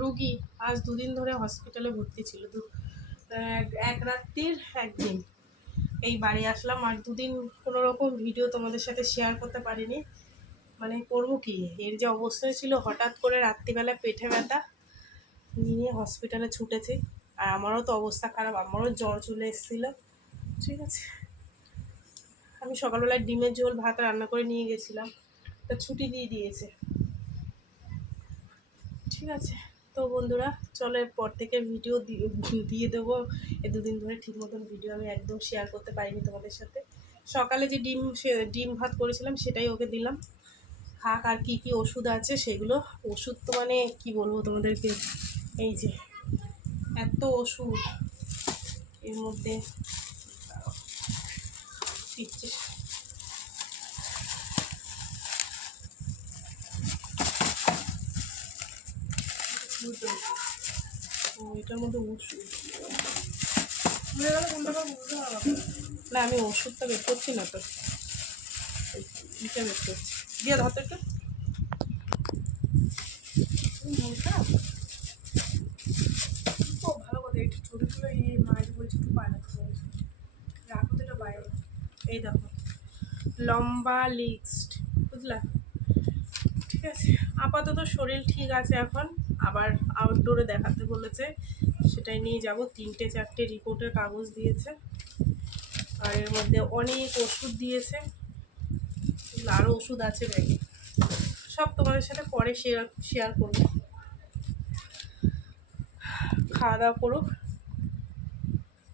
রুগী আজ 2 দিন ধরে হসপিটালে ভর্তি ছিল। এক রাত্রির একদিন এই বাড়ি আসলাম, আর 2 দিন কোনো রকম ভিডিও তোমাদের সাথে শেয়ার করতে পারিনি। মানে করবো কি, এর যে অবস্থায় ছিল, হঠাৎ করে রাত্রিবেলা পেটে ব্যথা নিয়ে হসপিটালে ছুটেছি। আর আমারও তো অবস্থা খারাপ, আমারও জ্বর চলে এসেছিলো। ঠিক আছে, আমি সকালবেলায় ডিমের ঝোল ভাত রান্না করে নিয়ে গেছিলাম, তা ছুটি দিয়ে দিয়েছে। ঠিক আছে, তো বন্ধুরা চলো এরপর থেকে ভিডিও দিয়ে দেবো। এই 2 দিন ধরে ঠিক মতন ভিডিও আমি একদম শেয়ার করতে পারিনি তোমাদের সাথে। সকালে যে ডিম ভাত করেছিলাম সেটাই ওকে দিলাম খাক। আর কি কি ওষুধ আছে সেগুলো, ওষুধ তো মানে কি বলবো তোমাদেরকে, এই যে এত ওষুধ এর মধ্যে দিচ্ছে। ও এটার মধ্যে ওষুধ না, আমি ওষুধটা বের করছি না তো, এটা বের করছি। দিয়ে ধরতে একটু ভালো কথা। একটু ছোটো ছোটো মাছ বলছি, একটু বানাতে বলছি, রাখো তো এটা বাইরে। এই দেখো লম্বা লিস্ট, বুঝলা? ঠিক আছে, আপাতত শরীর ঠিক আছে এখন। আবার আউটডোরে দেখাতে বলেছে, সেটাই নিয়ে যাব। 3-4টে রিপোর্টের কাগজ দিয়েছে, আর এর মধ্যে অনেক ওষুধ দিয়েছে। আরও ওষুধ আছে ব্যাগে, সব তোমাদের সাথে পরে শেয়ার করবো। খাওয়া দাওয়া করুক,